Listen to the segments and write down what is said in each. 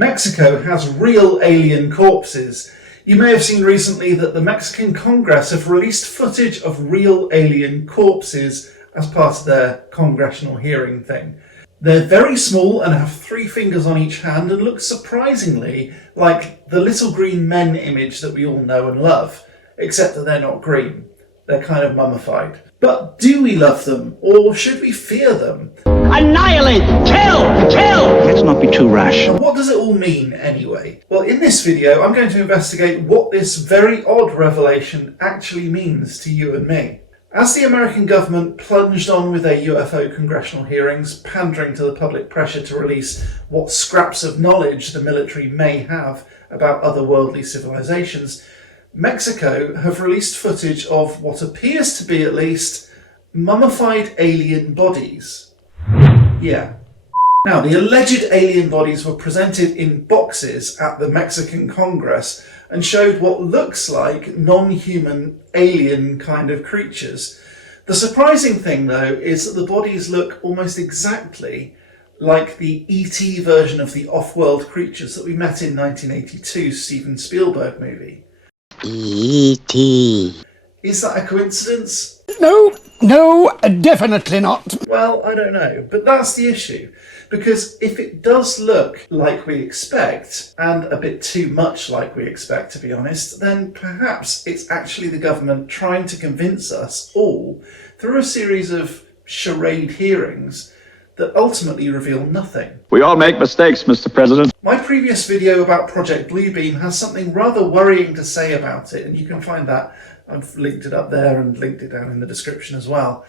Mexico has real alien corpses. You may have seen recently that the Mexican Congress have released footage of real alien corpses as part of their congressional hearing thing. They're very small and have 3 fingers on each hand and look surprisingly like the little green men image that we all know and love, except that they're not green. They're kind of mummified. But do we love them, or should we fear them? Annihilate! Kill! Let's not be too rash. And what does it all mean, anyway? Well, in this video, I'm going to investigate what this very odd revelation actually means to you and me. As the American government plunged on with their UFO congressional hearings, pandering to the public pressure to release what scraps of knowledge the military may have about otherworldly civilizations, Mexico have released footage of what appears to be, at least, mummified alien bodies. Yeah. Now, the alleged alien bodies were presented in boxes at the Mexican Congress and showed what looks like non-human alien kind of creatures. The surprising thing, though, is that the bodies look almost exactly like the E.T. version of the off-world creatures that we met in 1982's Steven Spielberg movie. E.T. Is that a coincidence? No, definitely not. Well, I don't know, but that's the issue. Because if it does look like we expect, and a bit too much like we expect, to be honest, then perhaps it's actually the government trying to convince us all through a series of charade hearings that ultimately reveal nothing. We all make mistakes, Mr. President. My previous video about Project Bluebeam has something rather worrying to say about it, and you can find that. I've linked it up there and linked it down in the description as well.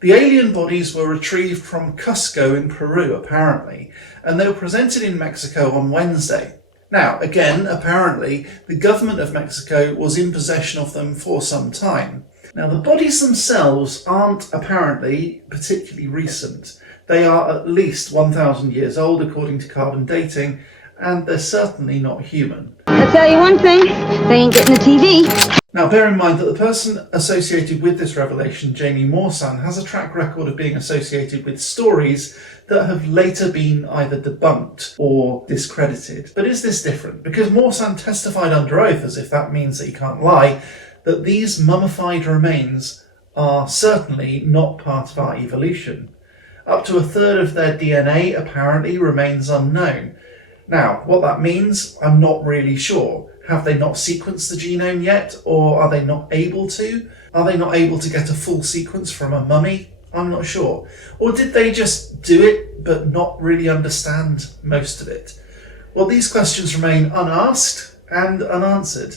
The alien bodies were retrieved from Cusco in Peru, apparently, and they were presented in Mexico on Wednesday. Now, again, apparently, the government of Mexico was in possession of them for some time. Now, the bodies themselves aren't apparently particularly recent. They are at least 1,000 years old, according to carbon dating, and they're certainly not human. I'll tell you one thing, they ain't getting the TV. Now, bear in mind that the person associated with this revelation, Jamie Morsan, has a track record of being associated with stories that have later been either debunked or discredited. But is this different? Because Morsan testified under oath, as if that means that he can't lie, that these mummified remains are certainly not part of our evolution. Up to 1/3 of their DNA apparently remains unknown. Now, what that means, I'm not really sure. Have they not sequenced the genome yet, or are they not able to? Are they not able to get a full sequence from a mummy? I'm not sure. Or did they just do it, but not really understand most of it? Well, these questions remain unasked and unanswered.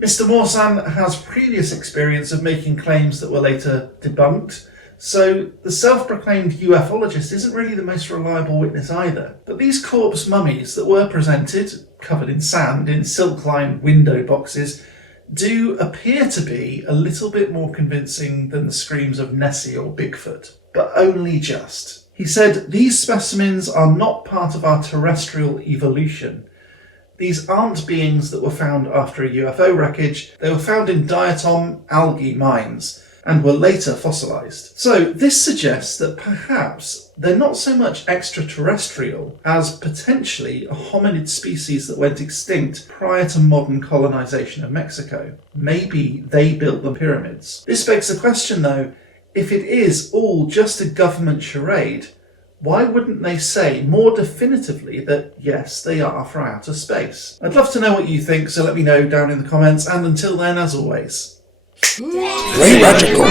Mr. Morsan has previous experience of making claims that were later debunked, so the self-proclaimed ufologist isn't really the most reliable witness either. But these corpse mummies that were presented, covered in sand, in silk-lined window boxes, do appear to be a little bit more convincing than the screams of Nessie or Bigfoot, but only just. He said, "These specimens are not part of our terrestrial evolution. These aren't beings that were found after a UFO wreckage. They were found in diatom algae mines and were later fossilized." So this suggests that perhaps they're not so much extraterrestrial as potentially a hominid species that went extinct prior to modern colonization of Mexico. Maybe they built the pyramids. This begs the question though, if it is all just a government charade, why wouldn't they say more definitively that yes, they are from outer space? I'd love to know what you think, so let me know down in the comments, and until then, as always, Very magical.